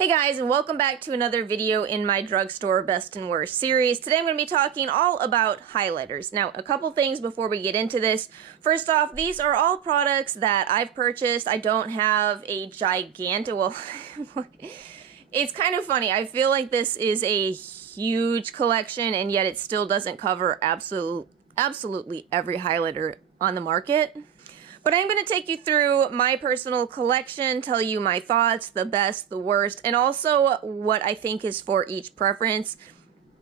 Hey guys, and welcome back to another video in my Drugstore Best and Worst series. Today I'm going to be talking all about highlighters. Now, a couple things before we get into this. First off, these are all products that I've purchased. I don't have a gigantic, well, it's kind of funny. I feel like this is a huge collection, and yet it still doesn't cover absolutely every highlighter on the market. But I'm going to take you through my personal collection, tell you my thoughts, the best, the worst, and also what I think is for each preference.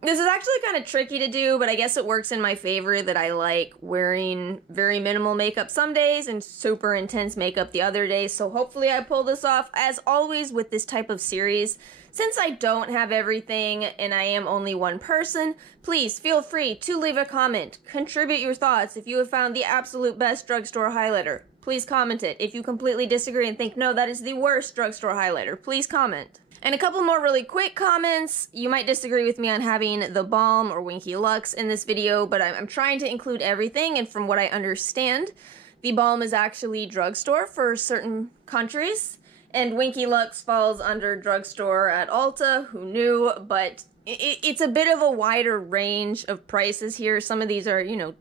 This is actually kind of tricky to do, but I guess it works in my favor that I like wearing very minimal makeup some days and super intense makeup the other days, so hopefully I pull this off. As always with this type of series, since I don't have everything and I am only one person, please feel free to leave a comment, contribute your thoughts. If you have found the absolute best drugstore highlighter, please comment it. If you completely disagree and think, no, that is the worst drugstore highlighter, please comment. And a couple more really quick comments. You might disagree with me on having the Balm or Winky Lux in this video, but I'm trying to include everything, and from what I understand, the Balm is actually drugstore for certain countries, and Winky Lux falls under drugstore at Ulta. Who knew? But it's a bit of a wider range of prices here. Some of these are, you know,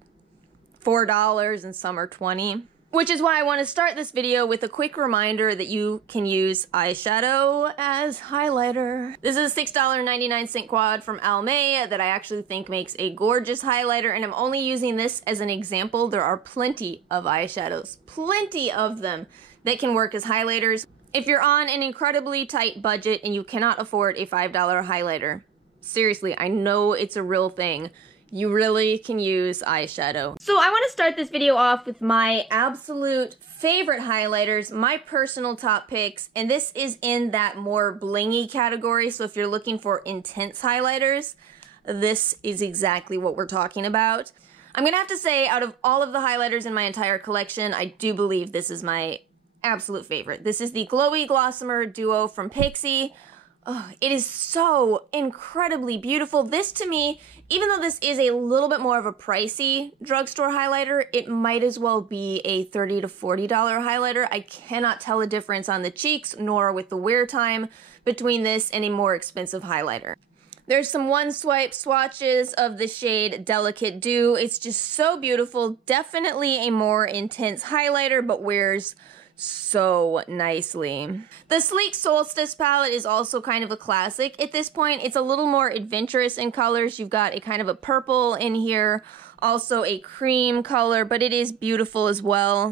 $4 and some are $20. Which is why I want to start this video with a quick reminder that you can use eyeshadow as highlighter. This is a $6.99 quad from Almay that I actually think makes a gorgeous highlighter, and I'm only using this as an example. There are plenty of eyeshadows, plenty of them, that can work as highlighters. If you're on an incredibly tight budget and you cannot afford a $5 highlighter, seriously, I know it's a real thing. You really can use eyeshadow. So I want to start this video off with my absolute favorite highlighters, my personal top picks, and this is in that more blingy category. So if you're looking for intense highlighters, this is exactly what we're talking about. I'm gonna have to say, out of all of the highlighters in my entire collection, I do believe this is my absolute favorite. This is the Glowy Glossomer Duo from Pixi. Oh, it is so incredibly beautiful. This, to me, even though this is a little bit more of a pricey drugstore highlighter, it might as well be a $30 to $40 highlighter. I cannot tell a difference on the cheeks nor with the wear time between this and a more expensive highlighter. There's some one-swipe swatches of the shade Delicate Dew. It's just so beautiful. Definitely a more intense highlighter, but wears so nicely. The Sleek Solstice palette is also kind of a classic at this point. It's a little more adventurous in colors. You've got a kind of a purple in here, also a cream color, but it is beautiful as well.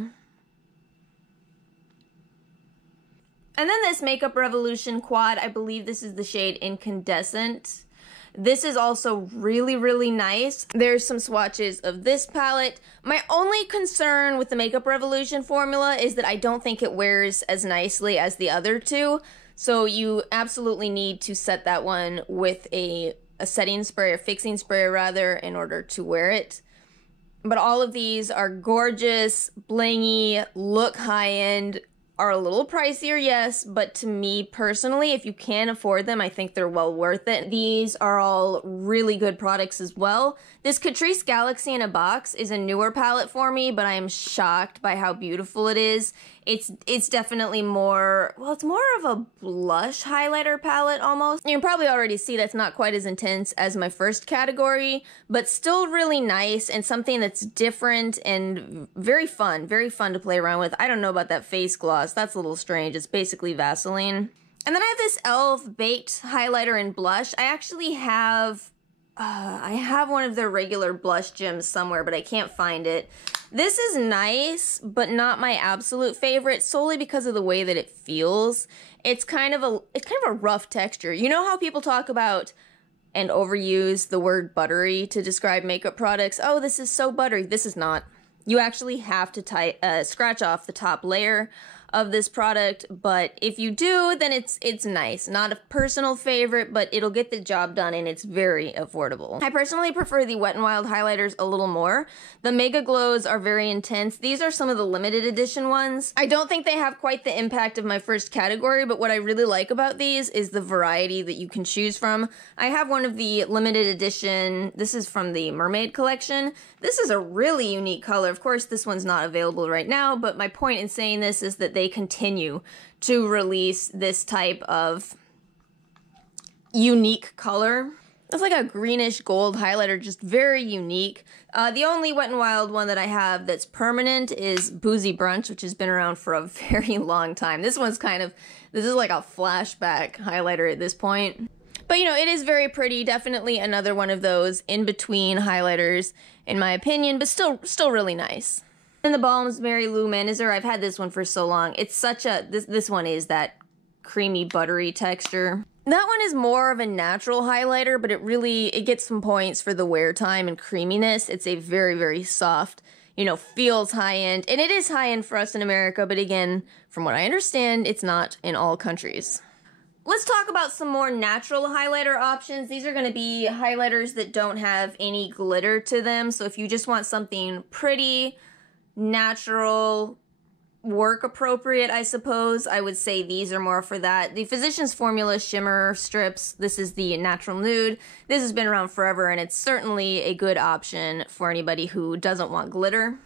And then this Makeup Revolution quad, I believe this is the shade Incandescent. This is also really, really nice. There's some swatches of this palette. My only concern with the Makeup Revolution formula is that I don't think it wears as nicely as the other two. So you absolutely need to set that one with a setting spray, or fixing spray rather, in order to wear it. But all of these are gorgeous, blingy, look high-end, are a little pricier, yes, but to me personally, if you can afford them, I think they're well worth it. These are all really good products as well. This Catrice Galaxy in a Box is a newer palette for me, but I am shocked by how beautiful it is. It's definitely more, well, it's more of a blush highlighter palette almost. You can probably already see that's not quite as intense as my first category, but still really nice and something that's different and very fun to play around with. I don't know about that face gloss. That's a little strange. It's basically Vaseline. And then I have this e.l.f. Baked highlighter and blush. I actually have, I have one of their regular blush gems somewhere, but I can't find it. This is nice, but not my absolute favorite, solely because of the way that it feels. It's kind of a rough texture. You know how people talk about and overuse the word buttery to describe makeup products? Oh, this is so buttery. This is not. You actually have to scratch off the top layer of this product, but if you do, then it's nice. Not a personal favorite, but it'll get the job done, and it's very affordable. I personally prefer the Wet n Wild highlighters a little more. The Mega Glows are very intense. These are some of the limited edition ones. I don't think they have quite the impact of my first category, but what I really like about these is the variety that you can choose from. I have one of the limited edition, this is from the Mermaid collection. This is a really unique color. Of course, this one's not available right now, but my point in saying this is that they continue to release this type of unique color. It's like a greenish gold highlighter, just very unique. The only Wet n Wild one that I have that's permanent is Boozy Brunch, which has been around for a very long time. This one's this is like a flashback highlighter at this point. But, you know, it is very pretty. Definitely another one of those in-between highlighters, in my opinion, but still really nice. And the Balm's Mary Lou Manizer, I've had this one for so long. It's such a, this one is that creamy, buttery texture. That one is more of a natural highlighter, but it gets some points for the wear time and creaminess. It's a very soft, you know, feels high-end. And it is high-end for us in America, but again, from what I understand, it's not in all countries. Let's talk about some more natural highlighter options. These are going to be highlighters that don't have any glitter to them. So if you just want something pretty, natural, work appropriate, I suppose, I would say these are more for that. The Physicians Formula Shimmer Strips, this is the Natural Nude. This has been around forever, and it's certainly a good option for anybody who doesn't want glitter.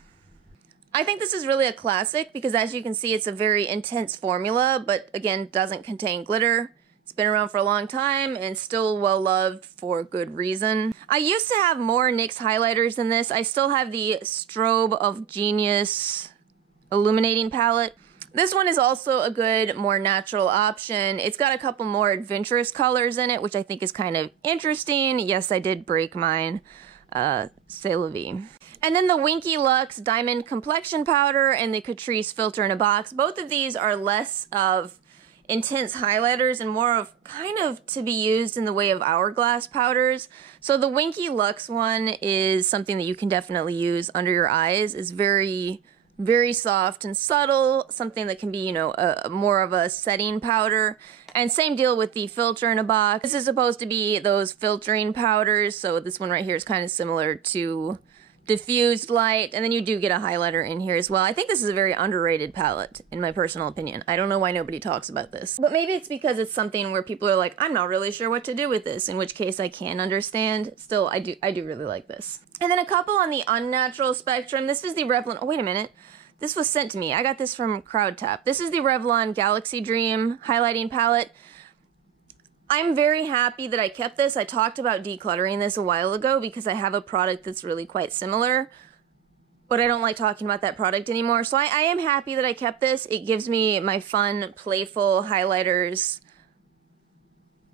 I think this is really a classic because, as you can see, it's a very intense formula, but again, doesn't contain glitter. It's been around for a long time and still well loved for good reason. I used to have more NYX highlighters than this. I still have the Strobe of Genius Illuminating Palette. This one is also a good, more natural option. It's got a couple more adventurous colors in it, which I think is kind of interesting. Yes, I did break mine. C'est la vie. And then the Winky Lux Diamond Complexion Powder and the Catrice Filter in a Box. Both of these are less of intense highlighters and more of kind of to be used in the way of hourglass powders. So the Winky Lux one is something that you can definitely use under your eyes. It's very soft and subtle, something that can be, you know, more of a setting powder. And same deal with the Filter in a Box. This is supposed to be those filtering powders, so this one right here is kind of similar to diffused light, and then you do get a highlighter in here as well. I think this is a very underrated palette, in my personal opinion. I don't know why nobody talks about this. But maybe it's because it's something where people are like, I'm not really sure what to do with this, in which case I can understand. Still, I do really like this. And then a couple on the unnatural spectrum. This is the Revlon, oh wait a minute. This was sent to me. I got this from CrowdTap. This is the Revlon Galaxy Dream highlighting palette. I'm very happy that I kept this. I talked about decluttering this a while ago because I have a product that's really quite similar, but I don't like talking about that product anymore. So I am happy that I kept this. It gives me my fun, playful highlighters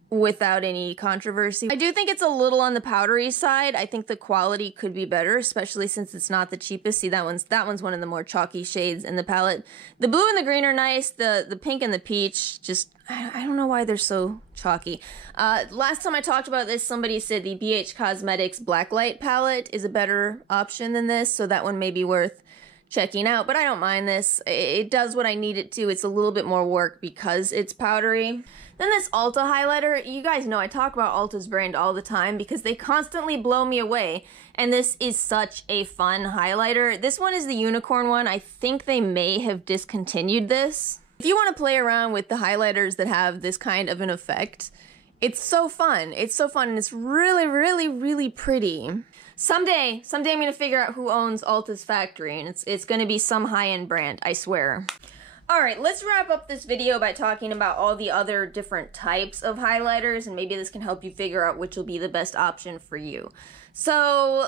without any controversy. I do think it's a little on the powdery side. I think the quality could be better, especially since it's not the cheapest. See, that one's one of the more chalky shades in the palette. The blue and the green are nice. The pink and the peach, just, I don't know why they're so chalky. Last time I talked about this, somebody said the BH Cosmetics Blacklight palette is a better option than this, so that one may be worth checking out, but I don't mind this. It does what I need it to. It's a little bit more work because it's powdery. Then this Ulta highlighter, you guys know I talk about Ulta's brand all the time because they constantly blow me away, and this is such a fun highlighter. This one is the unicorn one. I think they may have discontinued this. If you want to play around with the highlighters that have this kind of an effect, it's so fun. It's so fun, and it's really pretty. Someday I'm going to figure out who owns Ulta's factory, and it's going to be some high-end brand, I swear. Alright, let's wrap up this video by talking about all the other different types of highlighters, and maybe this can help you figure out which will be the best option for you. So,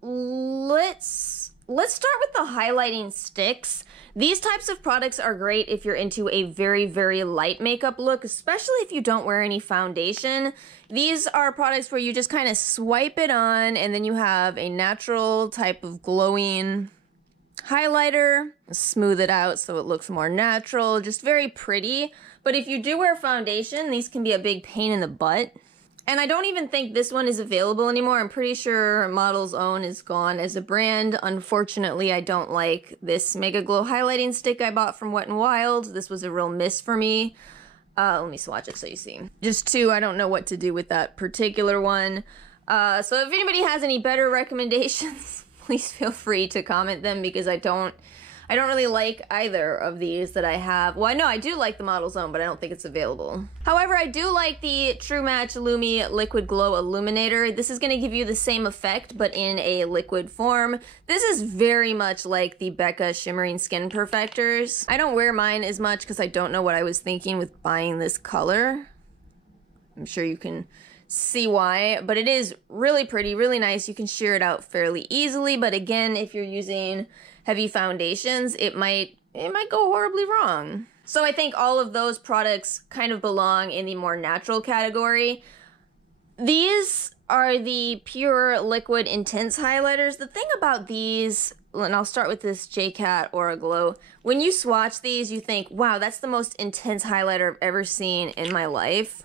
let's start with the highlighting sticks. These types of products are great if you're into a very light makeup look, especially if you don't wear any foundation. These are products where you just kind of swipe it on, and then you have a natural type of glowing highlighter, smooth it out so it looks more natural, just very pretty. But if you do wear foundation, these can be a big pain in the butt. And I don't even think this one is available anymore. I'm pretty sure Model's Own is gone as a brand. Unfortunately, I don't like this Mega Glow highlighting stick I bought from Wet n Wild. This was a real miss for me. Let me swatch it so you see. Just two, I don't know what to do with that particular one. So if anybody has any better recommendations, please feel free to comment them because I don't really like either of these that I have. Well, I know I do like the Model's Own, but I don't think it's available. However, I do like the True Match Lumi Liquid Glow Illuminator. This is going to give you the same effect, but in a liquid form. This is very much like the Becca Shimmering Skin Perfectors. I don't wear mine as much because I don't know what I was thinking with buying this color. I'm sure you can see why, but it is really pretty, really nice. You can sheer it out fairly easily, but again, if you're using heavy foundations, it might go horribly wrong. So I think all of those products kind of belong in the more natural category. These are the Pure Liquid Intense Highlighters. The thing about these, and I'll start with this JCat Aura Glow, when you swatch these, you think, wow, that's the most intense highlighter I've ever seen in my life.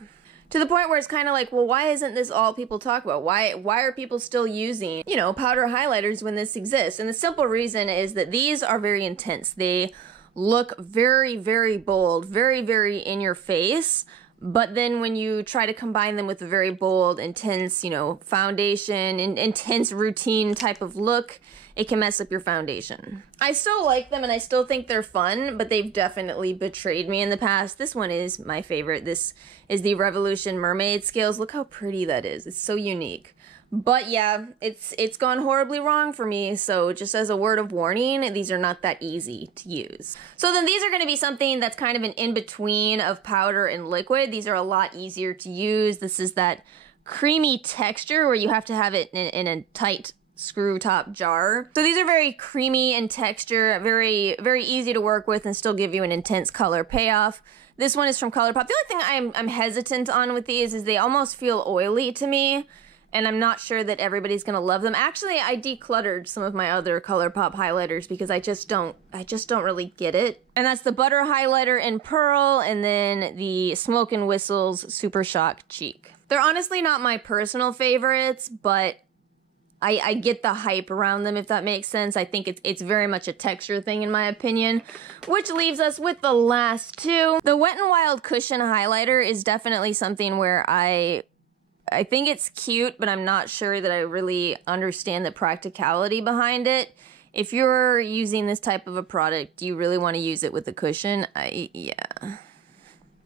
To the point where it's kind of like, well, why isn't this all people talk about? Why are people still using, you know, powder highlighters when this exists? And the simple reason is that these are very intense. They look very, very bold, very, very in your face. But then when you try to combine them with a very bold, intense, you know, foundation, and intense routine type of look, it can mess up your foundation. I still like them and I still think they're fun, but they've definitely betrayed me in the past. This one is my favorite. This is the Revolution Mermaid Scales. Look how pretty that is. It's so unique. But yeah, it's gone horribly wrong for me, so just as a word of warning, these are not that easy to use. So then these are going to be something that's kind of an in-between of powder and liquid. These are a lot easier to use. This is that creamy texture where you have to have it in a tight screw top jar. So these are very creamy in texture, very, very easy to work with and still give you an intense color payoff. This one is from ColourPop. The only thing I'm hesitant on with these is they almost feel oily to me, and I'm not sure that everybody's gonna love them. Actually, I decluttered some of my other ColourPop highlighters because I just don't really get it. And that's the Butter Highlighter in Pearl, and then the Smoke and Whistles Super Shock Cheek. They're honestly not my personal favorites, but I get the hype around them, if that makes sense. I think it's very much a texture thing in my opinion, which leaves us with the last two. The Wet n Wild Cushion Highlighter is definitely something where I think it's cute, but I'm not sure that I really understand the practicality behind it. If you're using this type of a product, do you really want to use it with a cushion? Yeah.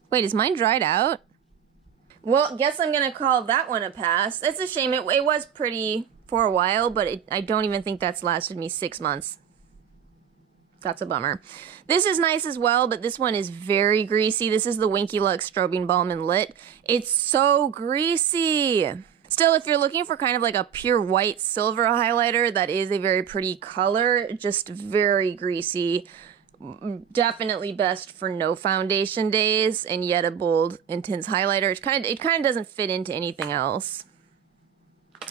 Wait, is mine dried out? Well, guess I'm gonna call that one a pass. It's a shame. It was pretty for a while, but I don't even think that's lasted me 6 months. That's a bummer. This is nice as well, but this one is very greasy. This is the Winky Lux Strobing Balm in Lit. It's so greasy. Still, if you're looking for kind of like a pure white silver highlighter, that is a very pretty color, just very greasy. Definitely best for no foundation days, and yet a bold, intense highlighter. It kind of doesn't fit into anything else.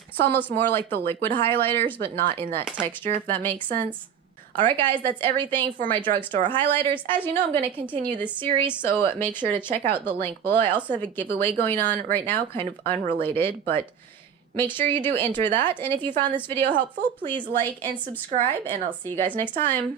It's almost more like the liquid highlighters, but not in that texture, if that makes sense. Alright guys, that's everything for my drugstore highlighters. As you know, I'm going to continue this series, so make sure to check out the link below. I also have a giveaway going on right now, kind of unrelated, but make sure you do enter that. And if you found this video helpful, please like and subscribe, and I'll see you guys next time.